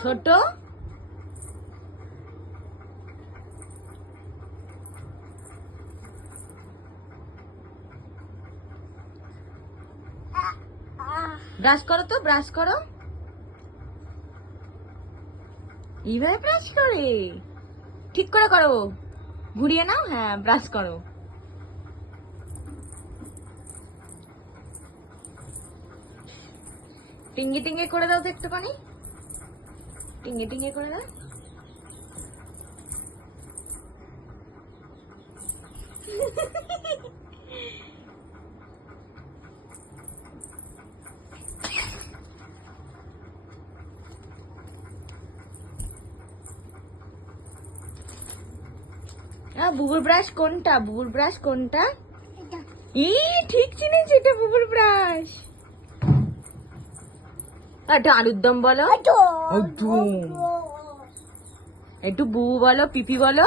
ছোট ব্রাশ করো তো, ব্রাশ করো। এইভাবে ব্রাশ করে, ঠিক করে করো, ঘুরিয়ে নাও। হ্যাঁ, ব্রাশ করো। টিঙ্গি টিঙ্গি করে দাও তো একটুখানি, টিঙ্গি টিঙ্গি করে দাও। বুবুর ব্রাশ কোনটা? বুবুর ব্রাশ কোনটা? ঠিক চিনেছি, এটা বুবুর ব্রাশ। একটা আলুর দম বলো, একটু বুবু বলো, পিপি বলো,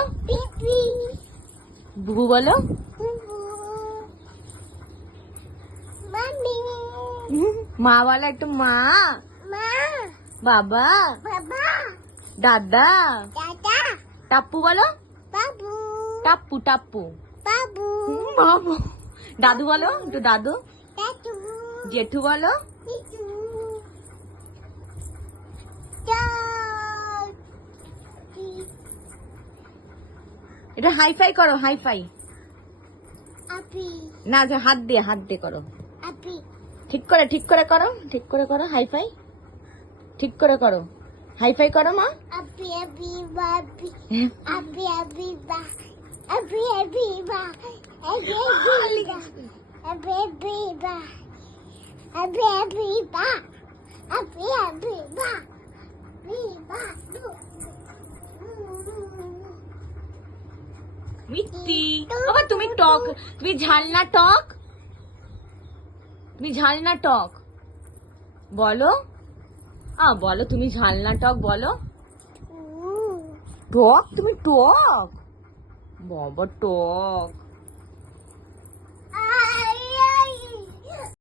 বুবু বলো, মা বলো একটু, মা, বাবা, দাদা, টাপ্পু বলো, টাপ্পু টাপ্পু, বাবু, দাদু বলো একটু, দাদু, জেঠু বলো, এটা হাইফাই করো, হাইফাই না, যে হাত দিয়ে করো, ঠিক করে, ঠিক করে করো, ঠিক করে করো, হাইফাই ঠিক করে করো, হাইফাই করো মা। মিত্তি বাবা, তুমি টক, তুমি ঝাল না টক, তুমি ঝাল না টক বলো, বলো তুমি ঝাল না টক বলো। টক, তুমি টক, বাবা টক।